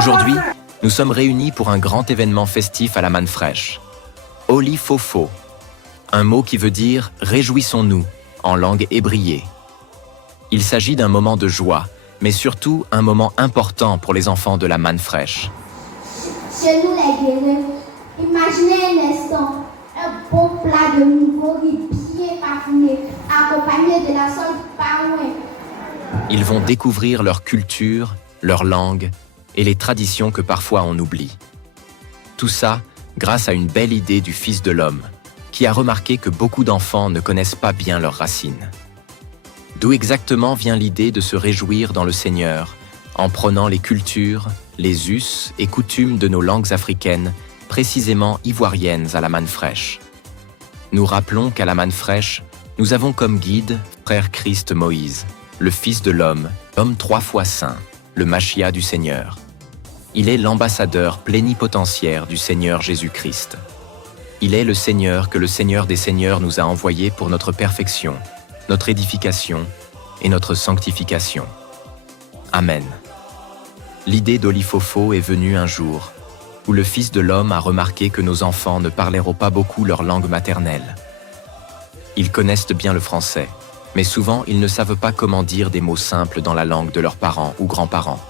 Aujourd'hui, nous sommes réunis pour un grand événement festif à la manne fraîche. Oli Fofo, un mot qui veut dire « réjouissons-nous » en langue ébriée. Il s'agit d'un moment de joie, mais surtout un moment important pour les enfants de la manne fraîche. Chez nous les guerriers, imaginez un instant, un bon plat de nouveau riz bien parfumé, accompagné de la sauce parouin. Ils vont découvrir leur culture, leur langue et les traditions que parfois on oublie. Tout ça grâce à une belle idée du Fils de l'homme, qui a remarqué que beaucoup d'enfants ne connaissent pas bien leurs racines. D'où exactement vient l'idée de se réjouir dans le Seigneur, en prenant les cultures, les us et coutumes de nos langues africaines, précisément ivoiriennes à la manne fraîche. Nous rappelons qu'à la manne fraîche, nous avons comme guide Frère Christ Moïse, le Fils de l'homme, homme 3 fois saint, le Machia du Seigneur. Il est l'ambassadeur plénipotentiaire du Seigneur Jésus-Christ. Il est le Seigneur que le Seigneur des Seigneurs nous a envoyé pour notre perfection, notre édification et notre sanctification. Amen. L'idée d'Oli Fofo est venue un jour où le Fils de l'homme a remarqué que nos enfants ne parleront pas beaucoup leur langue maternelle. Ils connaissent bien le français, mais souvent ils ne savent pas comment dire des mots simples dans la langue de leurs parents ou grands-parents.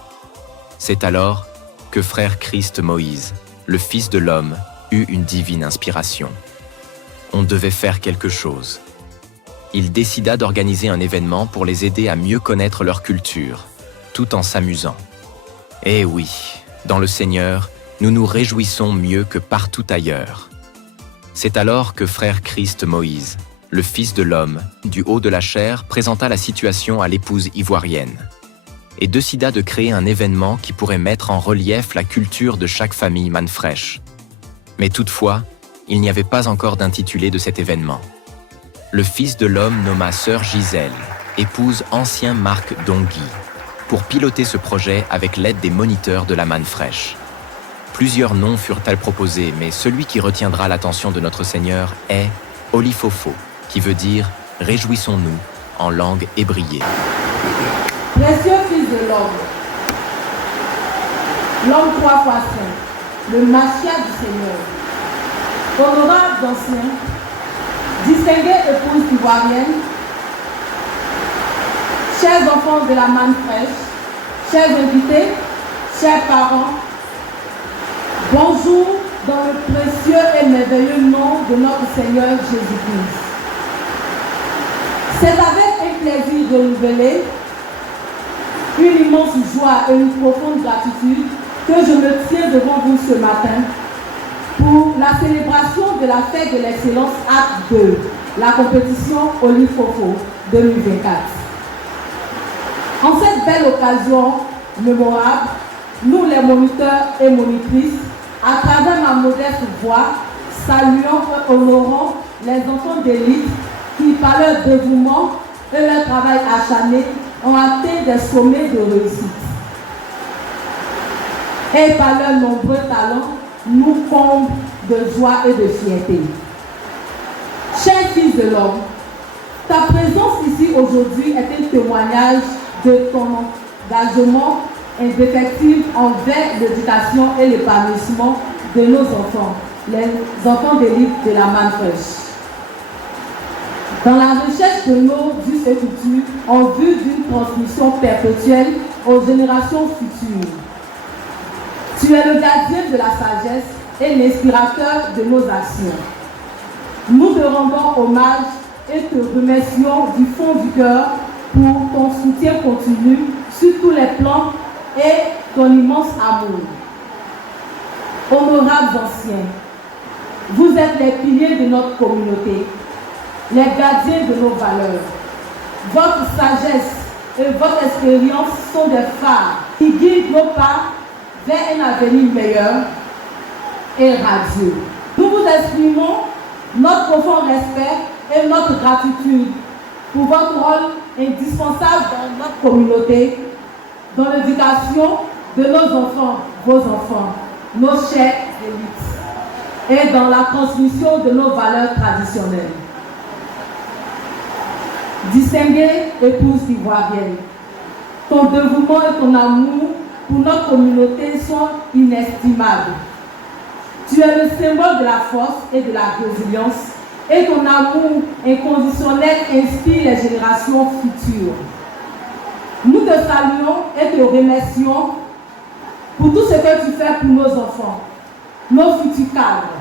C'est alors que Frère Christ Moïse, le Fils de l'homme, eut une divine inspiration. On devait faire quelque chose. Il décida d'organiser un événement pour les aider à mieux connaître leur culture, tout en s'amusant. Eh oui, dans le Seigneur, nous nous réjouissons mieux que partout ailleurs. C'est alors que Frère Christ Moïse, le Fils de l'homme, du haut de la chair, présenta la situation à l'épouse ivoirienne et décida de créer un événement qui pourrait mettre en relief la culture de chaque famille manne fraîche. Mais toutefois, il n'y avait pas encore d'intitulé de cet événement. Le Fils de l'homme nomma Sœur Gisèle, épouse ancien Marc Dongui, pour piloter ce projet avec l'aide des moniteurs de la manne fraîche. Plusieurs noms furent proposés, mais celui qui retiendra l'attention de notre Seigneur est Oli Fofo, qui veut dire « réjouissons-nous » en langue ébriée. Précieux Fils de l'homme, l'homme 3 fois saint, le Machia du Seigneur, honorables anciens, distingués épouses ivoiriennes, chers enfants de la manne fraîche, chers invités, chers parents, bonjour dans le précieux et merveilleux nom de notre Seigneur Jésus-Christ. C'est avec un plaisir renouvelé, une immense joie et une profonde gratitude que je me tiens devant vous ce matin pour la célébration de la fête de l'excellence Acte 2, la compétition Oli Fofo 2024. En cette belle occasion mémorable, nous les moniteurs et monitrices, à travers ma modeste voix, saluons et honorons les enfants d'élite qui, par leur dévouement et leur travail acharné, ont atteint des sommets de réussite. Et par leurs nombreux talents, nous comblent de joie et de fierté. Cher Fils de l'homme, ta présence ici aujourd'hui est un témoignage de ton engagement indéfectible envers l'éducation et l'épanouissement de nos enfants, les enfants d'élite de la manne fraîche. Dans la recherche de nos us et coutumes en vue d'une transmission perpétuelle aux générations futures. Tu es le gardien de la sagesse et l'inspirateur de nos actions. Nous te rendons hommage et te remercions du fond du cœur pour ton soutien continu sur tous les plans et ton immense amour. Honorables anciens, vous êtes les piliers de notre communauté, les gardiens de nos valeurs. Votre sagesse et votre expérience sont des phares qui guident nos pas vers un avenir meilleur et radieux. Nous vous exprimons notre profond respect et notre gratitude pour votre rôle indispensable dans notre communauté, dans l'éducation de nos enfants, vos enfants, nos chers élites, et dans la transmission de nos valeurs traditionnelles. Distinguée épouse ivoirienne, ton dévouement et ton amour pour notre communauté sont inestimables. Tu es le symbole de la force et de la résilience, et ton amour inconditionnel inspire les générations futures. Nous te saluons et te remercions pour tout ce que tu fais pour nos enfants, nos futurs cadres.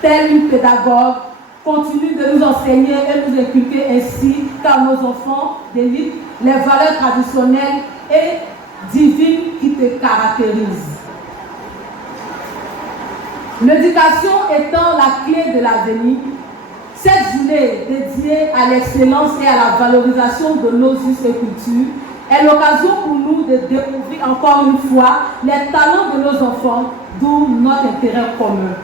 Tel une pédagogue, continue de nous enseigner et nous inculquer ainsi qu'à nos enfants d'élite les valeurs traditionnelles et divines qui te caractérisent. L'éducation étant la clé de l'avenir, cette journée dédiée à l'excellence et à la valorisation de nos us et cultures est l'occasion pour nous de découvrir encore une fois les talents de nos enfants, d'où notre intérêt commun.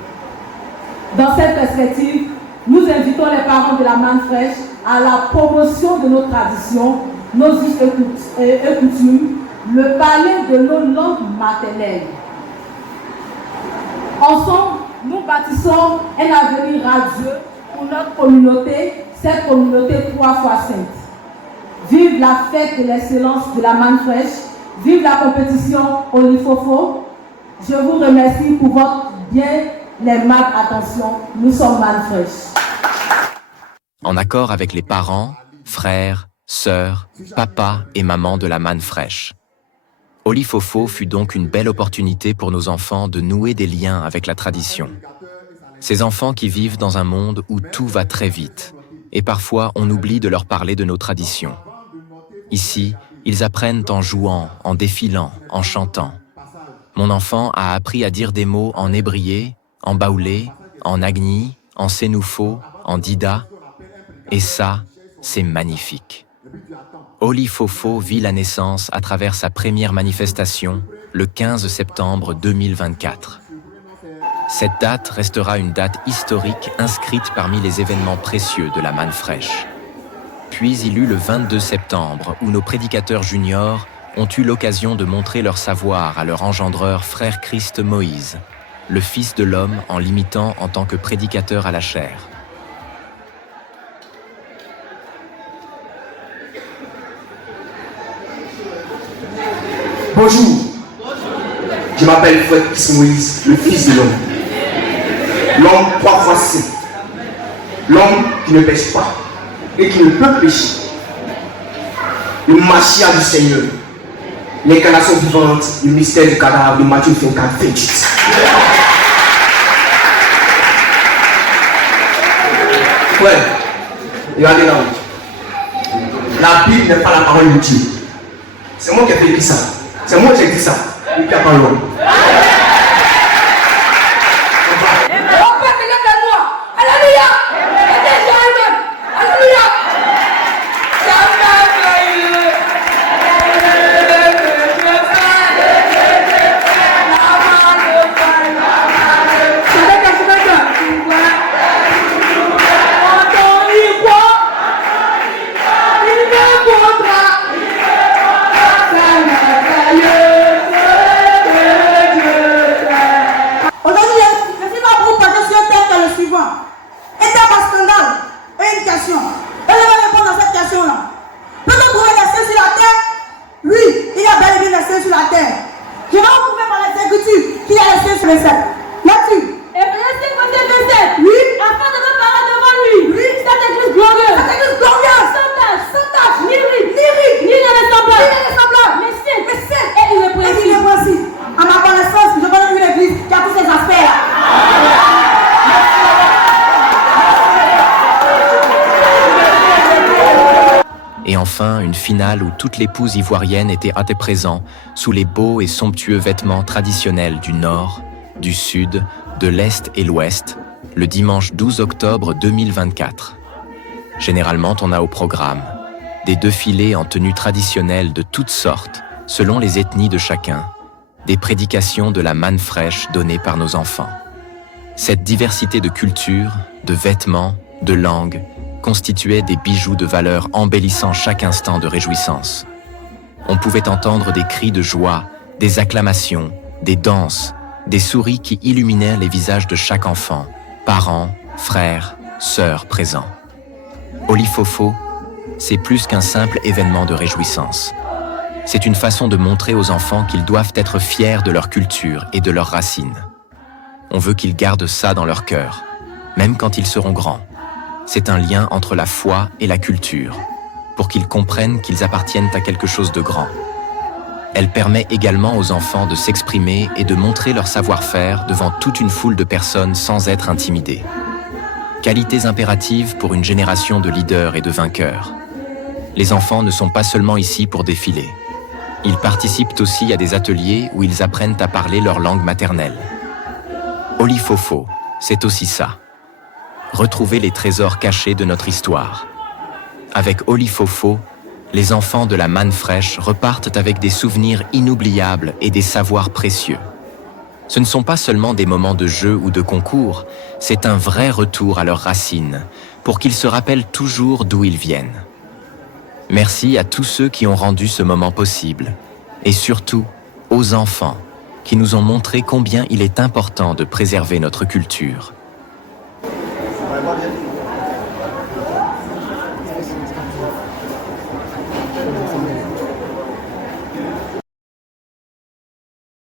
Dans cette perspective, nous invitons les parents de la manne fraîche à la promotion de nos traditions, nos us et coutumes, le parler de nos langues maternelles. Ensemble, nous bâtissons un avenir radieux pour notre communauté, cette communauté 3 fois sainte. Vive la fête de l'excellence de la manne fraîche, vive la compétition Olifofo. Je vous remercie pour votre bien-aimable attention. Nous sommes manne fraîche. En accord avec les parents, frères, sœurs, papa et maman de la manne fraîche. Olifofo fut donc une belle opportunité pour nos enfants de nouer des liens avec la tradition. Ces enfants qui vivent dans un monde où tout va très vite, et parfois on oublie de leur parler de nos traditions. Ici, ils apprennent en jouant, en défilant, en chantant. Mon enfant a appris à dire des mots en ébrié, en baoulé, en agni, en sénoufo, en dida, et ça, c'est magnifique. Olifofo vit la naissance à travers sa première manifestation, le 15 septembre 2024. Cette date restera une date historique inscrite parmi les événements précieux de la manne fraîche. Puis il eut le 22 septembre, où nos prédicateurs juniors ont eu l'occasion de montrer leur savoir à leur engendreur frère Christ Moïse, le Fils de l'homme en l'imitant en tant que prédicateur à la chair. Bonjour, je m'appelle frère Christ Moïse, le Fils de l'homme. L'homme 3 fois saint. L'homme qui ne pêche pas et qui ne peut pécher. Le Machia du Seigneur. L'incarnation vivante du mystère du cadavre de Matthieu 24, 28. Ouais, regardez là. La Bible n'est pas la parole de Dieu. C'est moi qui ai écrit ça. C'est moi qui ai dit ça. Et puis après l'homme. Et enfin, une finale où toutes les épouses ivoiriennes étaient présentes sous les beaux et somptueux vêtements traditionnels du Nord, du Sud, de l'Est et l'Ouest, le dimanche 12 octobre 2024. Généralement, on a au programme des défilés en tenues traditionnelles de toutes sortes, selon les ethnies de chacun, des prédications de la manne fraîche données par nos enfants. Cette diversité de cultures, de vêtements, de langues, constituait des bijoux de valeur embellissant chaque instant de réjouissance. On pouvait entendre des cris de joie, des acclamations, des danses, des souris qui illuminaient les visages de chaque enfant, parents, frères, sœurs présents. Olifofo, c'est plus qu'un simple événement de réjouissance. C'est une façon de montrer aux enfants qu'ils doivent être fiers de leur culture et de leurs racines. On veut qu'ils gardent ça dans leur cœur, même quand ils seront grands. C'est un lien entre la foi et la culture, pour qu'ils comprennent qu'ils appartiennent à quelque chose de grand. Elle permet également aux enfants de s'exprimer et de montrer leur savoir-faire devant toute une foule de personnes sans être intimidés. Qualités impératives pour une génération de leaders et de vainqueurs. Les enfants ne sont pas seulement ici pour défiler. Ils participent aussi à des ateliers où ils apprennent à parler leur langue maternelle. Olifofo, c'est aussi ça. Retrouver les trésors cachés de notre histoire. Avec Olifofo, les enfants de la manne fraîche repartent avec des souvenirs inoubliables et des savoirs précieux. Ce ne sont pas seulement des moments de jeu ou de concours, c'est un vrai retour à leurs racines, pour qu'ils se rappellent toujours d'où ils viennent. Merci à tous ceux qui ont rendu ce moment possible, et surtout aux enfants qui nous ont montré combien il est important de préserver notre culture.